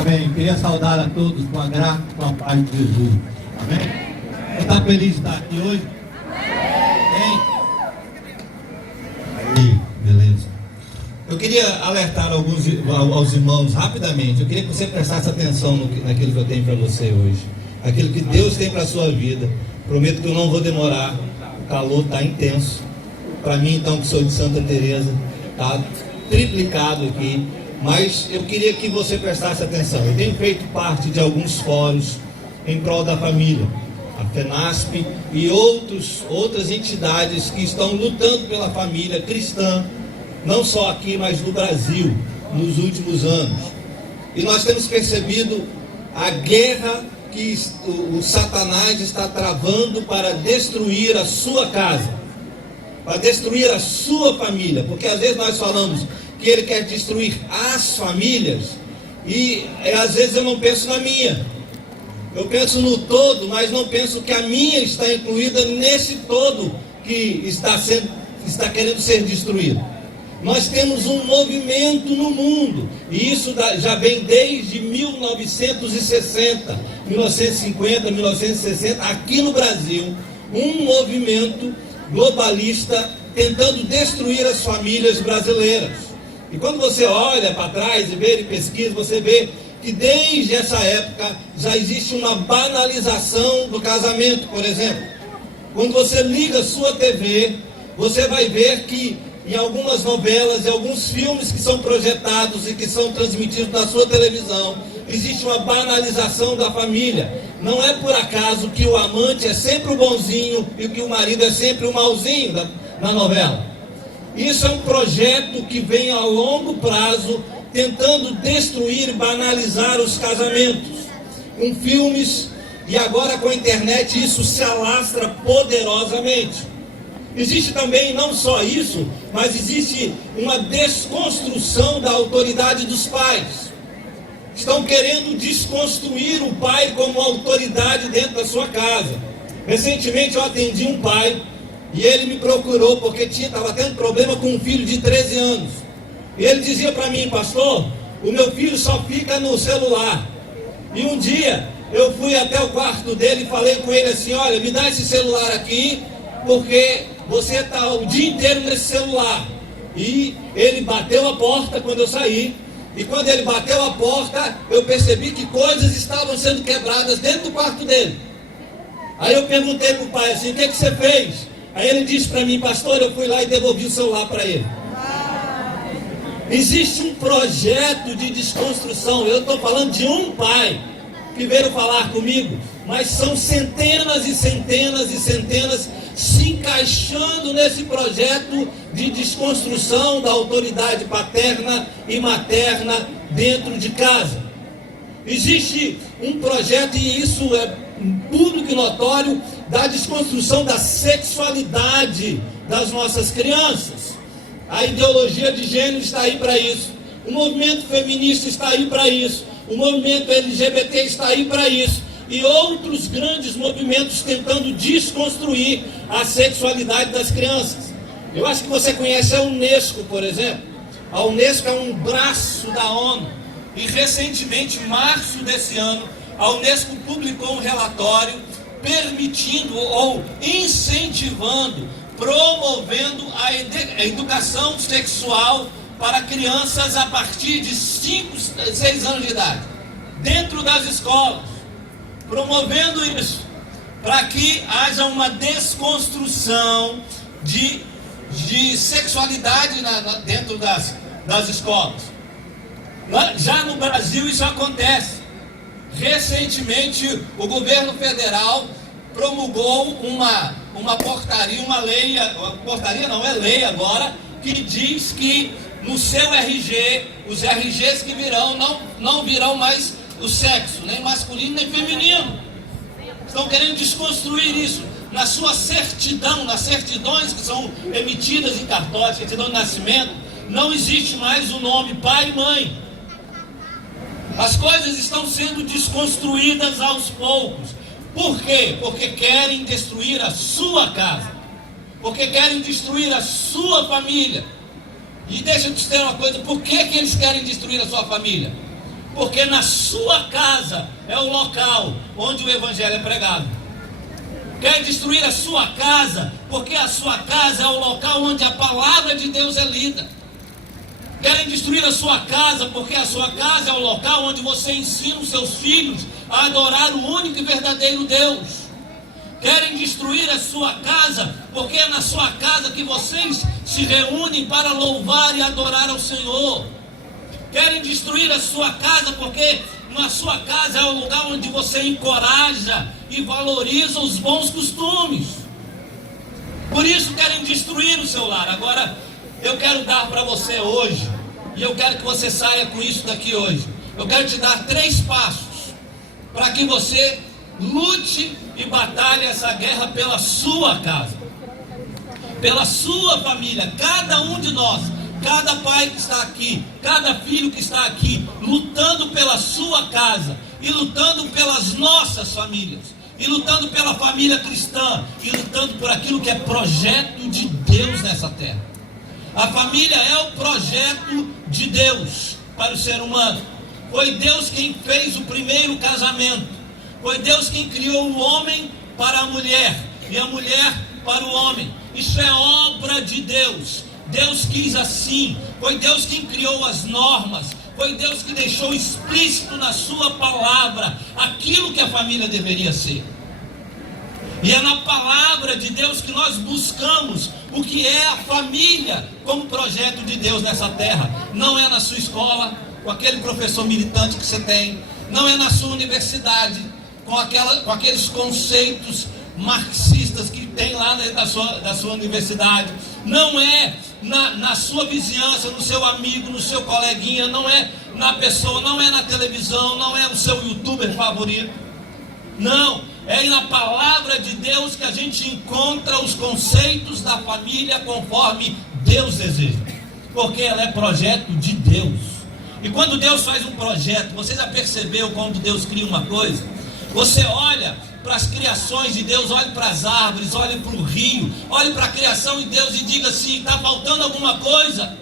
Amém. Queria saudar a todos com a graça e com a paz de Jesus. Amém. Você está feliz de estar aqui hoje? Amém. Aí, beleza. Eu queria alertar aos irmãos rapidamente. Eu queria que você prestasse atenção naquilo que eu tenho para você hoje. Aquilo que Deus tem para a sua vida. Prometo que eu não vou demorar. O calor está intenso. Para mim, então, que sou de Santa Teresa, está triplicado aqui. Mas eu queria que você prestasse atenção. Eu tenho feito parte de alguns fóruns em prol da família, a FENASP e outras entidades que estão lutando pela família cristã, não só aqui, mas no Brasil, nos últimos anos. E nós temos percebido a guerra que o Satanás está travando para destruir a sua casa, para destruir a sua família, porque às vezes nós falamos que ele quer destruir as famílias, e às vezes eu não penso na minha, eu penso no todo, mas não penso que a minha está incluída nesse todo que está querendo ser destruído. Nós temos um movimento no mundo, e isso já vem desde 1960, 1950, 1960, aqui no Brasil, um movimento globalista tentando destruir as famílias brasileiras. E quando você olha para trás e vê e pesquisa, você vê que desde essa época já existe uma banalização do casamento, por exemplo. Quando você liga a sua TV, você vai ver que em algumas novelas e alguns filmes que são projetados e que são transmitidos na sua televisão, existe uma banalização da família. Não é por acaso que o amante é sempre o bonzinho e que o marido é sempre o malzinho na novela. Isso é um projeto que vem a longo prazo tentando destruir e banalizar os casamentos. Com filmes e agora com a internet isso se alastra poderosamente. Existe também não só isso, mas existe uma desconstrução da autoridade dos pais. Estão querendo desconstruir o pai como autoridade dentro da sua casa. Recentemente eu atendi um pai e ele me procurou porque estava tendo problema com um filho de 13 anos. E ele dizia para mim: pastor, o meu filho só fica no celular. E um dia eu fui até o quarto dele e falei com ele assim: olha, me dá esse celular aqui, porque você está o dia inteiro nesse celular. E ele bateu a porta quando eu saí. E quando ele bateu a porta, eu percebi que coisas estavam sendo quebradas dentro do quarto dele. Aí eu perguntei para o pai assim: o que você fez? Aí ele disse para mim: pastor, eu fui lá e devolvi o celular para ele. Existe um projeto de desconstrução. Eu estou falando de um pai que veio falar comigo, mas são centenas e centenas e centenas se encaixando nesse projeto de desconstrução da autoridade paterna e materna dentro de casa. Existe um projeto, e isso é público e notório, da desconstrução da sexualidade das nossas crianças. A ideologia de gênero está aí para isso. O movimento feminista está aí para isso. O movimento LGBT está aí para isso. E outros grandes movimentos tentando desconstruir a sexualidade das crianças. Eu acho que você conhece a Unesco, por exemplo. A Unesco é um braço da ONU. E recentemente, em março desse ano, a Unesco publicou um relatório permitindo ou incentivando, promovendo a educação sexual para crianças a partir de 5, 6 anos de idade, dentro das escolas, promovendo isso, para que haja uma desconstrução de sexualidade dentro das escolas. Já no Brasil isso acontece. Recentemente o governo federal promulgou uma portaria, uma lei, portaria não, é lei agora, que diz que no seu RG, os RGs que virão, não virão mais o sexo, nem masculino nem feminino. Estão querendo desconstruir isso. Na sua certidão, nas certidões que são emitidas em cartórios, certidão de nascimento, não existe mais o nome pai e mãe. As coisas estão sendo desconstruídas aos poucos. Por quê? Porque querem destruir a sua casa. Porque querem destruir a sua família. E deixa eu te dizer uma coisa: por que eles querem destruir a sua família? porque na sua casa é o local onde o evangelho é pregado. Querem destruir a sua casa, porque a sua casa é o local onde a palavra de Deus é lida. Querem destruir a sua casa, porque a sua casa é o local onde você ensina os seus filhos a adorar o único e verdadeiro Deus. Querem destruir a sua casa, porque é na sua casa que vocês se reúnem para louvar e adorar ao Senhor. Querem destruir a sua casa, porque na sua casa é o lugar onde você encoraja e valoriza os bons costumes. Por isso querem destruir o seu lar. Agora, eu quero dar para você hoje, e eu quero que você saia com isso daqui hoje. Eu quero te dar 3 passos para que você lute e batalhe essa guerra pela sua casa, pela sua família. Cada um de nós, cada pai que está aqui, cada filho que está aqui, lutando pela sua casa, e lutando pelas nossas famílias, e lutando pela família cristã, e lutando por aquilo que é projeto de Deus nessa terra. A família é o projeto de Deus para o ser humano. Foi Deus quem fez o primeiro casamento. Foi Deus quem criou o homem para a mulher, e a mulher para o homem. Isso é obra de Deus. Deus quis assim. Foi Deus quem criou as normas. Foi Deus que deixou explícito na sua palavra aquilo que a família deveria ser. E é na palavra de Deus que nós buscamos o que é a família como projeto de Deus nessa terra. Não é na sua escola, com aquele professor militante que você tem. Não é na sua universidade, com aqueles conceitos marxistas que tem lá da sua universidade. Não é na sua vizinhança, no seu amigo, no seu coleguinha. Não é na pessoa, não é na televisão, não é o seu youtuber favorito. Não, é na palavra de Deus que a gente encontra os conceitos da família conforme Deus deseja, porque ela é projeto de Deus. E quando Deus faz um projeto, você já percebeu quando Deus cria uma coisa? Você olha para as criações de Deus, olhe para as árvores, olhe para o rio, olhe para a criação de Deus e diga assim: está faltando alguma coisa?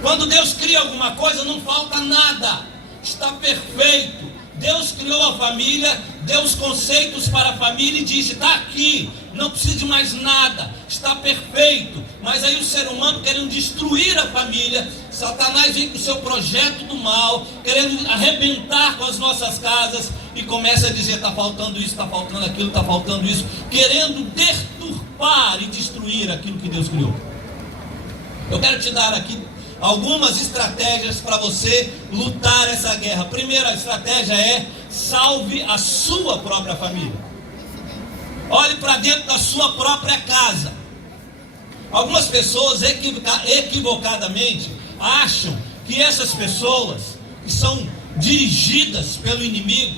Quando Deus cria alguma coisa, não falta nada, está perfeito. Deus criou a família, deu os conceitos para a família e disse: está aqui, não precisa de mais nada, está perfeito. Mas aí o ser humano querendo destruir a família, Satanás vem com o seu projeto do mal, querendo arrebentar com as nossas casas, e começa a dizer: está faltando isso, está faltando aquilo, está faltando isso, querendo deturpar e destruir aquilo que Deus criou. Eu quero te dar aqui algumas estratégias para você lutar essa guerra. A primeira estratégia é: salve a sua própria família. Olhe para dentro da sua própria casa. Algumas pessoas equivocadamente acham que essas pessoas que são dirigidas pelo inimigo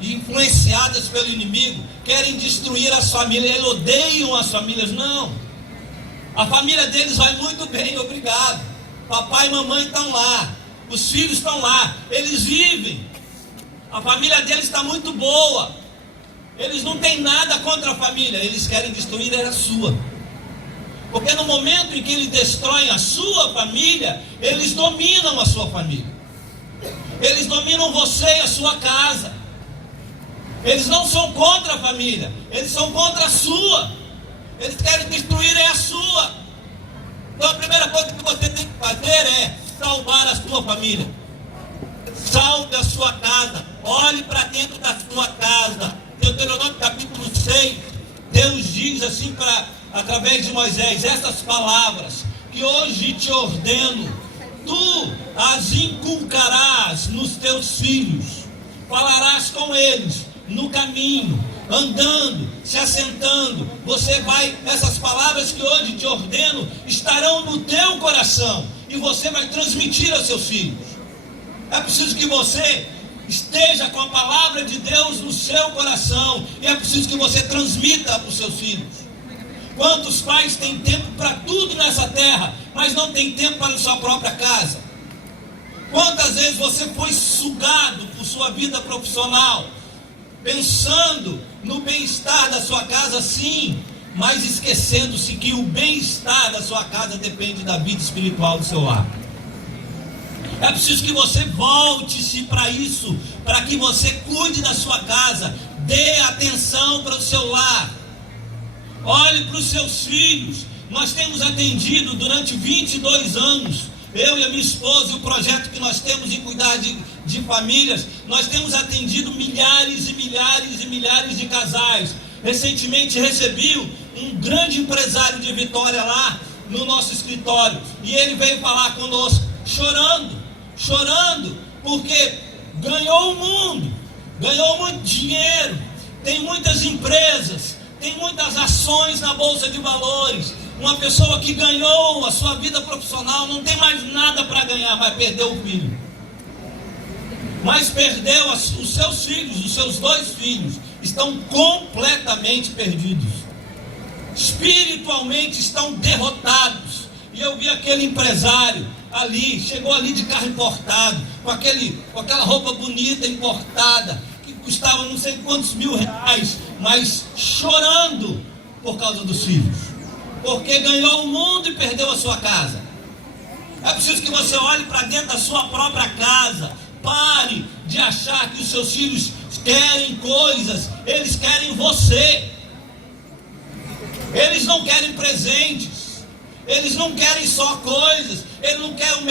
e influenciadas pelo inimigo querem destruir as famílias, eles odeiam as famílias. Não, a família deles vai muito bem, obrigado. Papai e mamãe estão lá, os filhos estão lá, eles vivem, a família deles está muito boa, eles não têm nada contra a família, eles querem destruir a sua, porque no momento em que eles destroem a sua família, eles dominam a sua família, eles dominam você e a sua casa. Eles não são contra a família, eles são contra a sua, eles querem destruir a sua. Então a primeira coisa que você tem que fazer é salvar a sua família. Salve a sua casa. Olhe para dentro da sua casa. Deuteronômio capítulo 6, Deus diz assim, através de Moisés, essas palavras que hoje te ordeno, tu as inculcarás nos teus filhos, falarás com eles no caminho, andando, se assentando. Essas palavras que hoje te ordeno estarão no teu coração, e você vai transmitir aos seus filhos. É preciso que você esteja com a palavra de Deus no seu coração, e é preciso que você transmita para os seus filhos. Quantos pais têm tempo para tudo nessa terra, mas não tem tempo para a sua própria casa? Quantas vezes você foi sugado por sua vida profissional, pensando no bem-estar da sua casa, sim, mas esquecendo-se que o bem-estar da sua casa depende da vida espiritual do seu lar. É preciso que você volte-se para isso, para que você cuide da sua casa, dê atenção para o seu lar, olhe para os seus filhos. Nós temos atendido durante 22 anos, eu e a minha esposa, e o projeto que nós temos em cuidar de famílias, nós temos atendido milhares e milhares e milhares de casais. Recentemente recebi um grande empresário de Vitória lá no nosso escritório, e ele veio falar conosco, chorando, porque ganhou o mundo, ganhou muito dinheiro, tem muitas empresas, tem muitas ações na Bolsa de Valores. Uma pessoa que ganhou a sua vida profissional, não tem mais nada para ganhar, mas perdeu o filho. Mas perdeu os seus filhos, os seus 2 filhos, estão completamente perdidos. Espiritualmente estão derrotados. E eu vi aquele empresário ali, chegou ali de carro importado, com aquela roupa bonita importada, que custava não sei quantos mil reais, mas chorando por causa dos filhos, porque ganhou o mundo e perdeu a sua casa. É preciso que você olhe para dentro da sua própria casa. Pare de achar que os seus filhos querem coisas, eles querem você. Eles não querem presentes, eles não querem só coisas, eles não querem o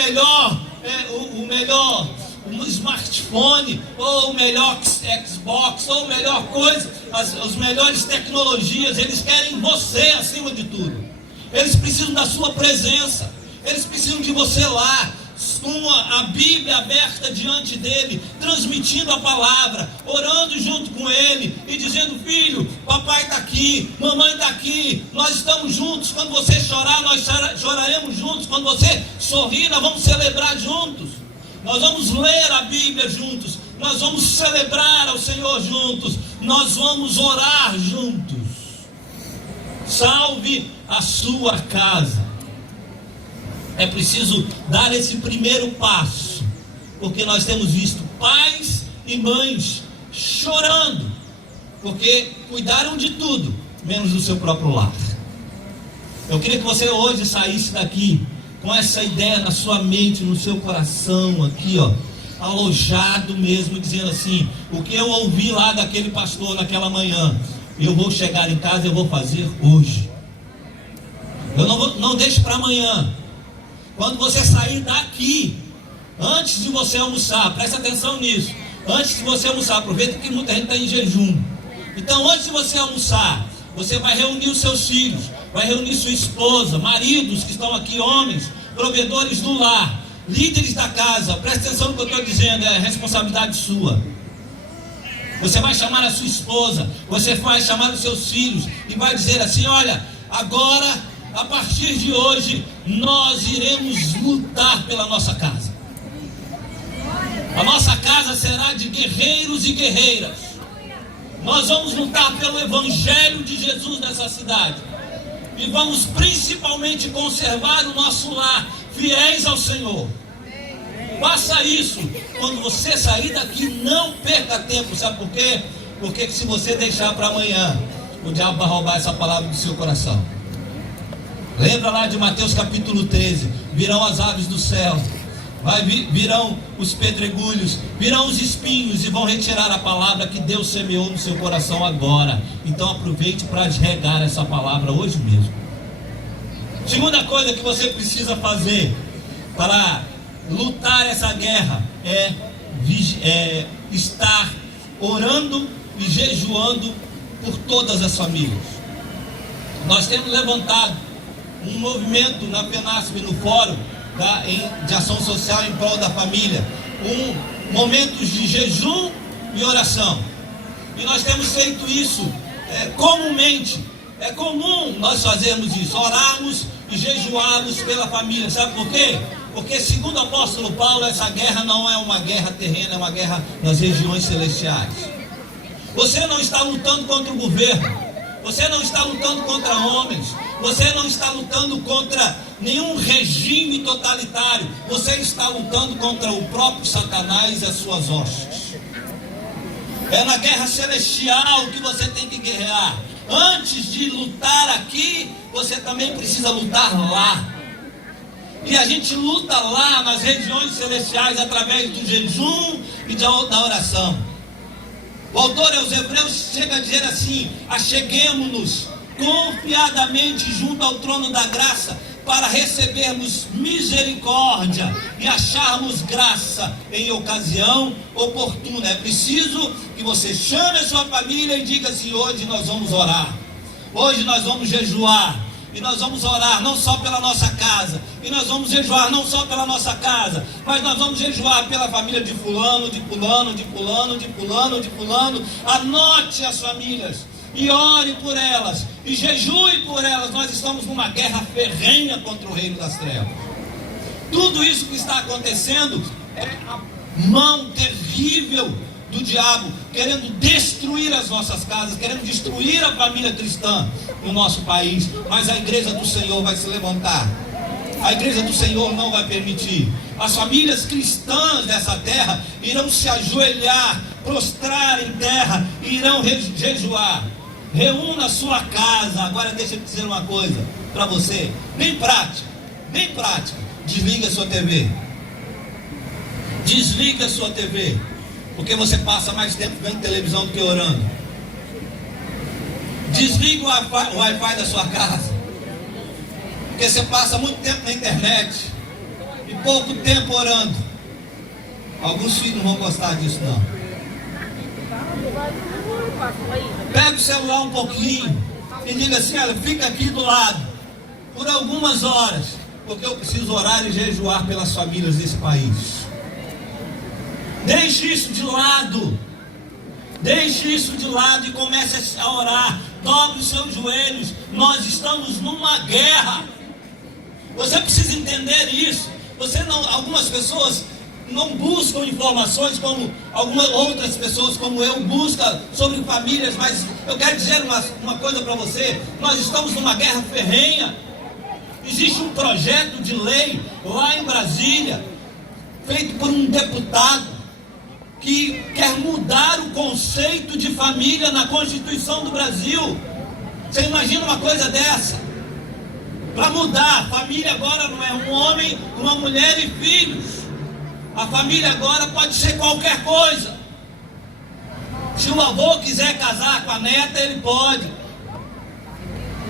melhor um smartphone, ou o melhor Xbox, ou a melhor coisa, as melhores tecnologias. Eles querem você acima de tudo. Eles precisam da sua presença, eles precisam de você lá, com a Bíblia aberta diante dele, transmitindo a palavra, orando junto com ele e dizendo: filho, papai está aqui, mamãe está aqui, nós estamos juntos. Quando você chorar, nós choraremos juntos. Quando você sorrir, nós vamos celebrar juntos. Nós vamos ler a Bíblia juntos, nós vamos celebrar ao Senhor juntos, nós vamos orar juntos. Salve a sua casa. É preciso dar esse primeiro passo, porque nós temos visto pais e mães chorando, porque cuidaram de tudo, menos do seu próprio lar. Eu queria que você hoje saísse daqui com essa ideia na sua mente, no seu coração, aqui ó, alojado mesmo, dizendo assim: o que eu ouvi lá daquele pastor naquela manhã, eu vou chegar em casa e eu vou fazer hoje. Eu não deixe para amanhã. Quando você sair daqui, antes de você almoçar, presta atenção nisso, antes de você almoçar, aproveita que muita gente está em jejum. Então, antes de você almoçar, você vai reunir os seus filhos, vai reunir sua esposa, maridos que estão aqui, homens, provedores do lar, líderes da casa. Presta atenção no que eu estou dizendo, é responsabilidade sua. Você vai chamar a sua esposa, você vai chamar os seus filhos e vai dizer assim: olha, agora, a partir de hoje, nós iremos lutar pela nossa casa. A nossa casa será de guerreiros e guerreiras. Nós vamos lutar pelo Evangelho de Jesus nessa cidade. E vamos principalmente conservar o nosso lar fiéis ao Senhor. Faça isso. Quando você sair daqui, não perca tempo. Sabe por quê? Porque se você deixar para amanhã, o diabo vai roubar essa palavra do seu coração. Lembra lá de Mateus capítulo 13: virão as aves do céu, virão os pedregulhos, virão os espinhos, e vão retirar a palavra que Deus semeou no seu coração agora. Então aproveite para regar essa palavra hoje mesmo. Segunda coisa que você precisa fazer para lutar essa guerra é estar orando e jejuando por todas as famílias. Nós temos levantado um movimento na Penasp, no fórum de ação social em prol da família, momentos de jejum e oração, e nós temos feito isso comumente. É comum nós fazermos isso, orarmos e jejuarmos pela família. Sabe por quê? Porque, segundo o apóstolo Paulo, essa guerra não é uma guerra terrena, é uma guerra nas regiões celestiais. Você não está lutando contra o governo, você não está lutando contra homens, você não está lutando contra nenhum regime totalitário, você está lutando contra o próprio Satanás e as suas hostes. É na guerra celestial que você tem que guerrear. Antes de lutar aqui, você também precisa lutar lá. E a gente luta lá nas regiões celestiais através do jejum e da oração. O autor aos Hebreus chega a dizer assim: acheguemo-nos confiadamente junto ao trono da graça, para recebermos misericórdia e acharmos graça em ocasião oportuna. É preciso que você chame a sua família e diga assim: hoje nós vamos orar, hoje nós vamos jejuar, e nós vamos orar não só pela nossa casa, e nós vamos jejuar não só pela nossa casa, mas nós vamos jejuar pela família de fulano, de fulano, de fulano, de fulano, de fulano. Anote as famílias e ore por elas, e jejue por elas. Nós estamos numa guerra ferrenha contra o reino das trevas. Tudo isso que está acontecendo é a mão terrível do diabo, querendo destruir as nossas casas, querendo destruir a família cristã no nosso país. Mas a igreja do Senhor vai se levantar. A igreja do Senhor não vai permitir. As famílias cristãs dessa terra irão se ajoelhar, prostrar em terra, e irão jejuar. Reúna a sua casa. Agora deixa eu dizer uma coisa para você, bem prática, bem prática. Desliga a sua TV. Desliga a sua TV, porque você passa mais tempo vendo televisão do que orando. Desliga o Wi-Fi da sua casa, porque você passa muito tempo na internet e pouco tempo orando. Alguns filhos não vão gostar disso não. Pega o celular um pouquinho e diga assim: olha, fica aqui do lado por algumas horas, porque eu preciso orar e jejuar pelas famílias desse país. Deixe isso de lado. Deixe isso de lado e comece a orar. Dobre os seus joelhos. Nós estamos numa guerra. Você precisa entender isso. Algumas pessoas não buscam informações como algumas outras pessoas como eu buscam sobre famílias, mas eu quero dizer uma coisa para você: nós estamos numa guerra ferrenha. Existe um projeto de lei lá em Brasília, feito por um deputado, que quer mudar o conceito de família na Constituição do Brasil. Você imagina uma coisa dessa? Para mudar, família agora não é um homem, uma mulher e filhos. A família agora pode ser qualquer coisa. Se o avô quiser casar com a neta, ele pode.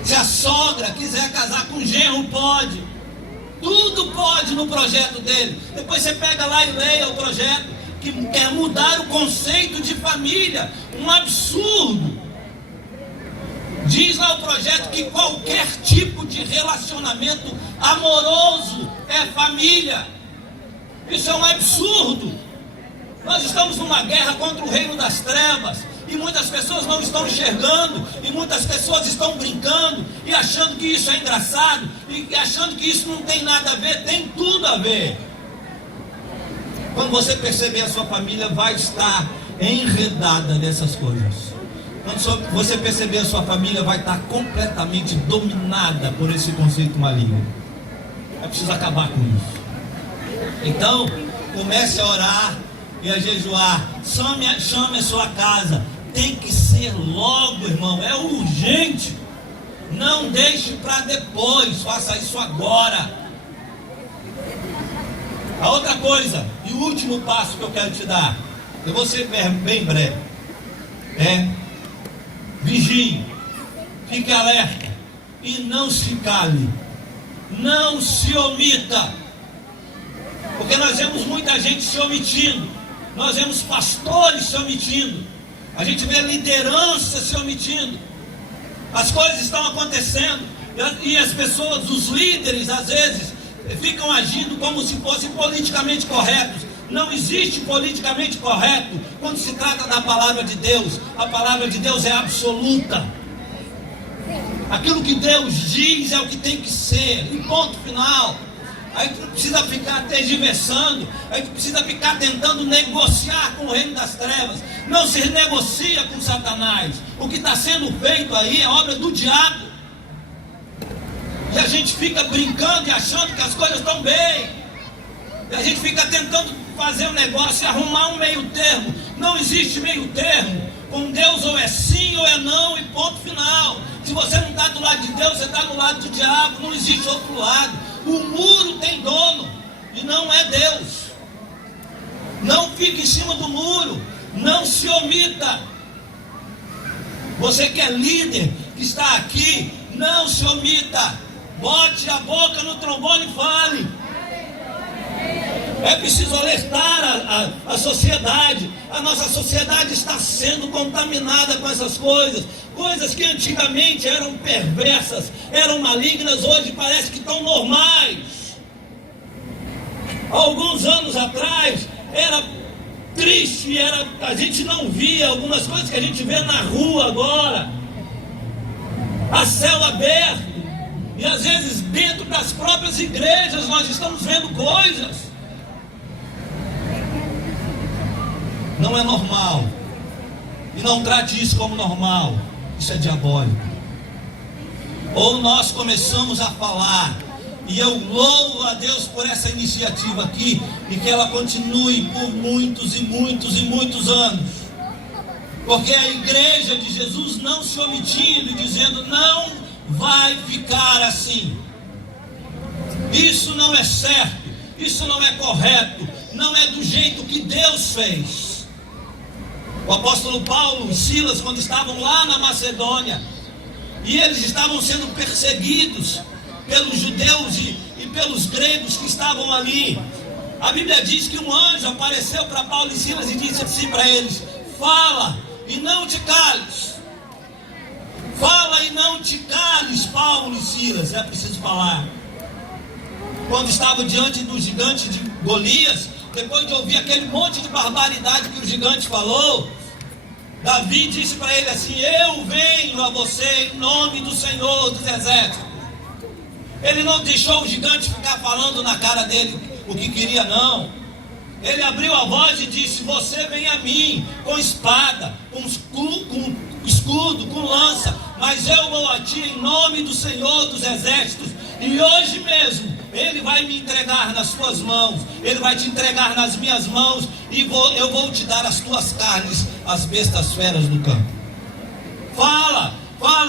Se a sogra quiser casar com o genro, pode. Tudo pode no projeto dele. Depois você pega lá e leia o projeto, que quer mudar o conceito de família. Um absurdo. Diz lá o projeto que qualquer tipo de relacionamento amoroso é família. Isso é um absurdo. Nós estamos numa guerra contra o reino das trevas, e muitas pessoas não estão enxergando, e muitas pessoas estão brincando e achando que isso é engraçado, e achando que isso não tem nada a ver. Tem tudo a ver. Quando você perceber, a sua família vai estar enredada nessas coisas. Quando você perceber, a sua família vai estar completamente dominada por esse conceito maligno. É preciso acabar com isso. Então, comece a orar e a jejuar. Chame a sua casa. Tem que ser logo, irmão. É urgente. Não deixe para depois. Faça isso agora. A outra coisa, e o último passo que eu quero te dar, eu vou ser bem breve, vigie, fique alerta e não se cale, não se omita, porque nós vemos muita gente se omitindo, nós vemos pastores se omitindo, a gente vê liderança se omitindo. As coisas estão acontecendo e as pessoas, os líderes, às vezes ficam agindo como se fossem politicamente corretos. Não existe politicamente correto quando se trata da palavra de Deus. A palavra de Deus é absoluta. Aquilo que Deus diz é o que tem que ser, e ponto final. A gente não precisa ficar tergiversando, a gente precisa ficar tentando negociar com o reino das trevas. Não se negocia com Satanás. O que está sendo feito aí é obra do diabo. E a gente fica brincando e achando que as coisas estão bem. E a gente fica tentando fazer um negócio e arrumar um meio termo. Não existe meio termo. Com Deus ou é sim ou é não, e ponto final. Se você não está do lado de Deus, você está do lado do diabo. Não existe outro lado. O muro tem dono e não é Deus. Não fique em cima do muro, não se omita. Você que é líder, que está aqui, não se omita. Bote a boca no trombone e fale. É preciso alertar a sociedade. A nossa sociedade está sendo contaminada com essas coisas. Coisas que antigamente eram perversas, eram malignas, hoje parece que estão normais. Alguns anos atrás era triste, a gente não via algumas coisas que a gente vê na rua agora. A céu aberto. E às vezes dentro das próprias igrejas nós estamos vendo coisas. Não é normal. E não trate isso como normal. Isso é diabólico. Ou nós começamos a falar, e eu louvo a Deus por essa iniciativa aqui, e que ela continue por muitos e muitos e muitos anos. Porque a igreja de Jesus não se omitindo e dizendo, não vai ficar assim. Isso não é certo, isso não é correto, não é do jeito que Deus fez. O apóstolo Paulo e Silas, quando estavam lá na Macedônia, e eles estavam sendo perseguidos pelos judeus e pelos gregos que estavam ali, a Bíblia diz que um anjo apareceu para Paulo e Silas e disse assim para eles: fala e não te cales. Fala e não te cales, Paulo e Silas. É preciso falar. Quando estava diante do gigante de Golias, depois de ouvir aquele monte de barbaridade que o gigante falou, Davi disse para ele assim: eu venho a você em nome do Senhor dos Exércitos. Ele não deixou o gigante ficar falando na cara dele o que queria, não. Ele abriu a voz e disse: você vem a mim com espada, com escudo, com lança, mas eu vou a ti em nome do Senhor dos Exércitos. E hoje mesmo Ele vai me entregar nas tuas mãos, Ele vai te entregar nas minhas mãos, e eu vou te dar as tuas carnes, as bestas feras do campo. Fala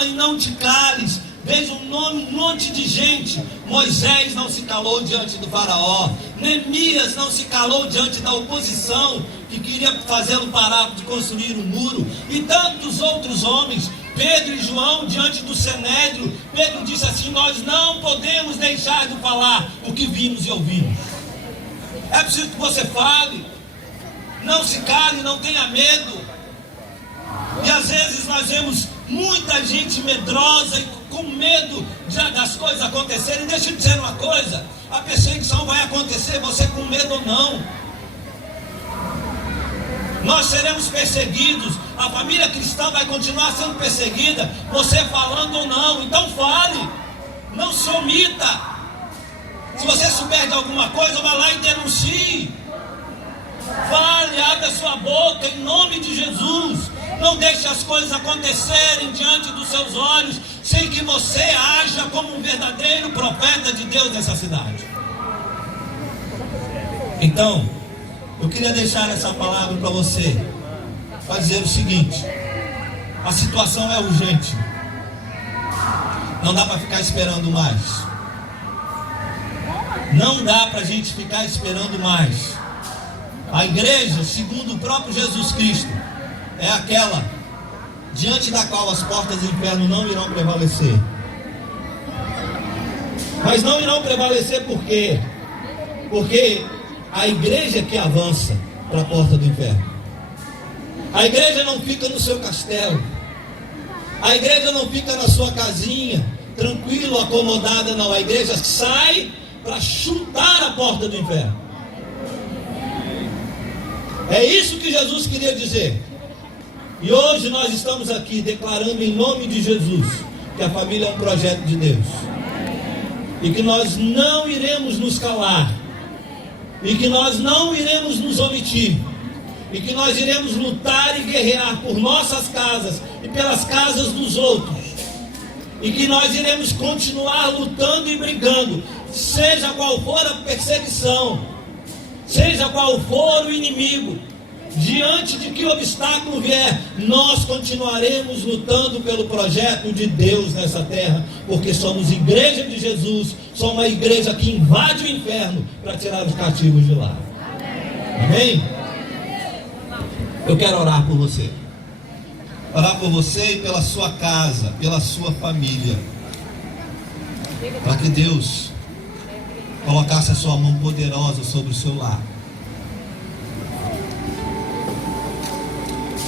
e não te cales. Veja um monte de gente. Moisés não se calou diante do faraó. Neemias não se calou diante da oposição que queria fazê-lo parar de construir um muro. E tantos outros homens. Pedro e João diante do Sinédrio. Pedro disse assim: nós não podemos deixar de falar o que vimos e ouvimos. É preciso que você fale. Não se cale, não tenha medo. E às vezes nós vemos muita gente medrosa e com medo das coisas acontecerem. Deixa eu dizer uma coisa: a perseguição vai acontecer, você com medo ou não. Nós seremos perseguidos, a família cristã vai continuar sendo perseguida, você falando ou não. Então fale, não se omita. Se você souber de alguma coisa, vá lá e denuncie. Fale, abre a sua boca em nome de Jesus. Não deixe as coisas acontecerem diante dos seus olhos sem que você haja como um verdadeiro profeta de Deus nessa cidade. Então, eu queria deixar essa palavra para você, para dizer o seguinte: a situação é urgente. Não dá para ficar esperando mais. Não dá para a gente ficar esperando mais. A igreja, segundo o próprio Jesus Cristo, é aquela diante da qual as portas do inferno não irão prevalecer. Mas não irão prevalecer por quê? Porque a igreja que avança para a porta do inferno. A igreja não fica no seu castelo. A igreja não fica na sua casinha, tranquilo, acomodada, não. A igreja sai para chutar a porta do inferno. É isso que Jesus queria dizer. E hoje nós estamos aqui declarando em nome de Jesus que a família é um projeto de Deus. E que nós não iremos nos calar. E que nós não iremos nos omitir. E que nós iremos lutar e guerrear por nossas casas e pelas casas dos outros. E que nós iremos continuar lutando e brigando, seja qual for a perseguição, seja qual for o inimigo, diante de que obstáculo vier, nós continuaremos lutando pelo projeto de Deus nessa terra, porque somos igreja de Jesus, somos uma igreja que invade o inferno para tirar os cativos de lá. Amém? Eu quero orar por você. Orar por você e pela sua casa, pela sua família, para que Deus colocasse a sua mão poderosa sobre o seu lar.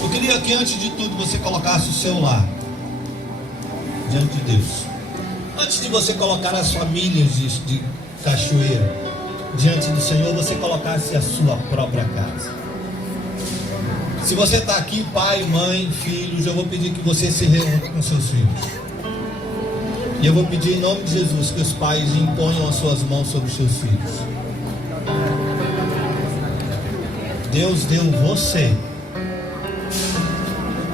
Eu queria que antes de tudo você colocasse o seu lar diante de Deus. Antes de você colocar as famílias de Cachoeira diante do Senhor, você colocasse a sua própria casa. Se você está aqui, pai, mãe, filhos, eu vou pedir que você se reúna com seus filhos. E eu vou pedir em nome de Jesus que os pais imponham as suas mãos sobre os seus filhos. Deus deu você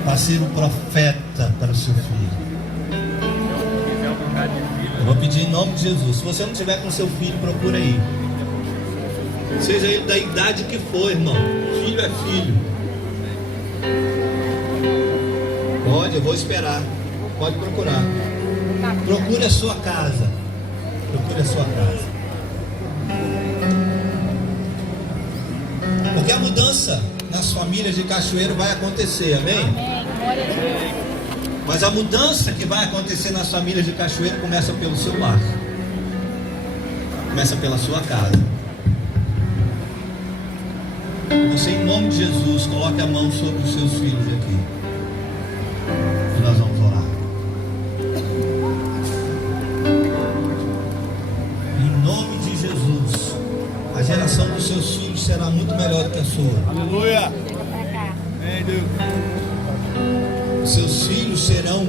para ser o profeta para o seu filho. Eu vou pedir em nome de Jesus. Se você não estiver com seu filho, procura aí. Seja ele da idade que for, irmão. Filho é filho. Pode, eu vou esperar. Pode procurar. Procure a sua casa. Procure a sua casa. Porque a mudança nas famílias de Cachoeiro vai acontecer, amém? Mas a mudança que vai acontecer nas famílias de Cachoeiro começa pelo seu lar. Começa pela sua casa. Você, em nome de Jesus, coloque a mão sobre os seus filhos aqui. E nós vamos orar. Em nome de Jesus, a geração dos seus filhos será muito melhor do que a sua. Aleluia! Os seus filhos serão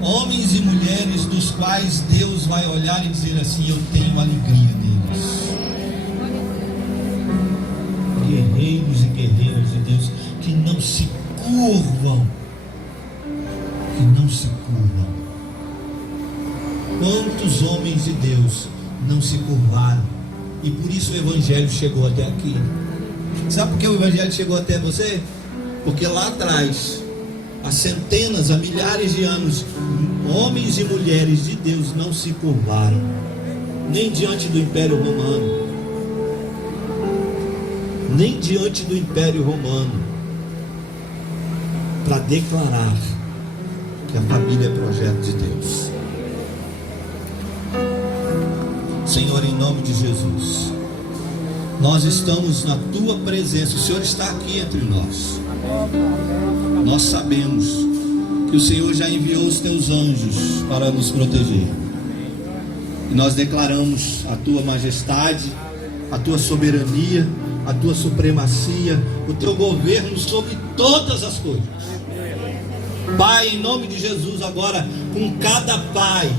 homens e mulheres dos quais Deus vai olhar e dizer assim: eu tenho alegria neles. Guerreiros e guerreiras de Deus que não se curvam. Que não se curvam. Quantos homens de Deus não se curvaram? E por isso o Evangelho chegou até aqui. Sabe por que o Evangelho chegou até você? Porque lá atrás, há centenas, há milhares de anos, homens e mulheres de Deus não se curvaram, nem diante do Império Romano, nem diante do Império Romano, para declarar que a família é projeto de Deus. Senhor, em nome de Jesus, nós estamos na Tua presença. O Senhor está aqui entre nós. Nós sabemos que o Senhor já enviou os Teus anjos para nos proteger. E nós declaramos a Tua majestade, a Tua soberania, a Tua supremacia, o Teu governo sobre todas as coisas. Pai, em nome de Jesus, agora com cada pai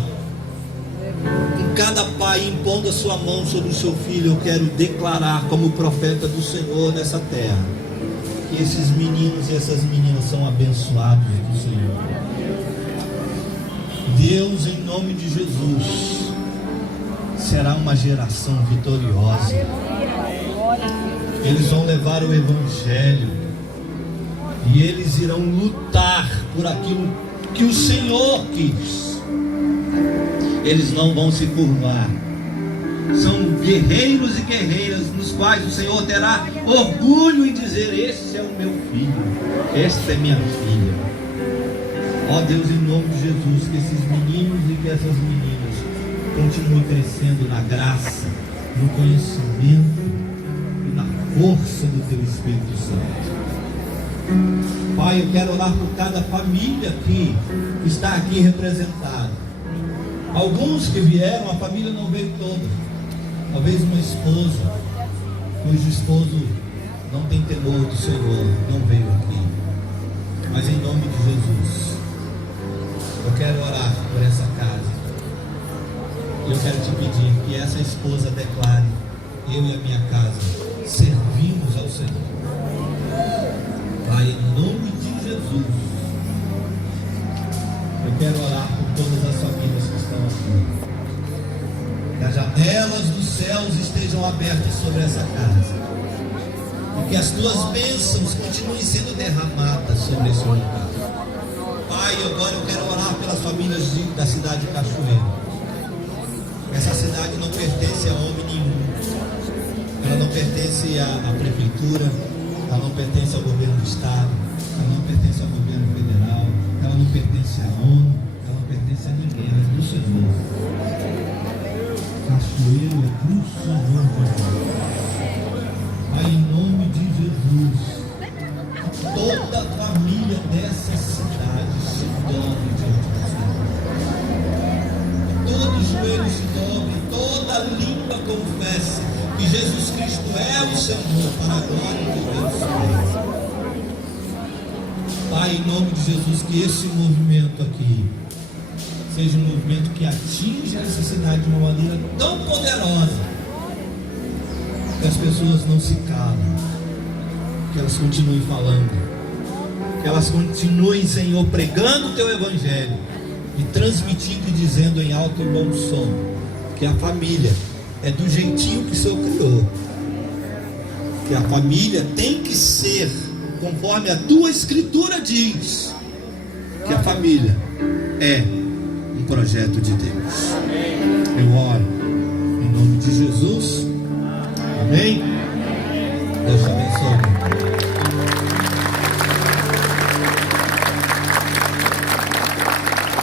impondo a sua mão sobre o seu filho, eu quero declarar como profeta do Senhor nessa terra, que esses meninos e essas meninas são abençoados do Senhor. Deus, em nome de Jesus, será uma geração vitoriosa. Eles vão levar o Evangelho e eles irão lutar por aquilo que o Senhor quis. Eles não vão se curvar. São guerreiros e guerreiras nos quais o Senhor terá orgulho em dizer: esse é o meu filho, esta é minha filha. Ó Deus, em nome de Jesus, que esses meninos e que essas meninas continuem crescendo na graça, no conhecimento e na força do Teu Espírito Santo. Pai, eu quero orar por cada família que está aqui representada. Alguns que vieram, a família não veio toda. Talvez uma esposa, cujo esposo não tem temor do Senhor, não veio aqui. Mas em nome de Jesus, eu quero orar por essa casa. Eu quero te pedir que essa esposa declare: eu e a minha casa servimos ao Senhor. Pai, em nome de Jesus, eu quero orar por todas as famílias que estão aqui. Que as janelas dos céus estejam abertas sobre essa casa. E Que as tuas bênçãos continuem sendo derramadas sobre esse lugar. Pai, agora eu quero orar pelas famílias da cidade de Cachoeiro. Essa cidade não pertence a homem nenhum. Ela não pertence à prefeitura, ela não pertence ao governo do estado, ela não pertence ao governo federal, ela não pertence à ONU, ela não pertence a ninguém, ela é do Senhor. Cachoeiro é do Senhor, Jesus. Pai, em nome de Jesus, toda a família dessa cidade se dobre diante do Senhor. Todo joelho se dobre, toda língua confesse que Jesus Cristo é o Senhor, para a glória de Deus Pai. Pai, em nome de Jesus, que esse movimento aqui seja um movimento que atinja essa cidade de uma maneira tão poderosa, que as pessoas não se calem, que elas continuem falando, que elas continuem, Senhor, pregando o Teu Evangelho e transmitindo e dizendo em alto e bom som que a família é do jeitinho que o Senhor criou, que a família tem que ser conforme a Tua Escritura diz, que a família é um projeto de Deus. Eu oro em nome de Jesus. Amém?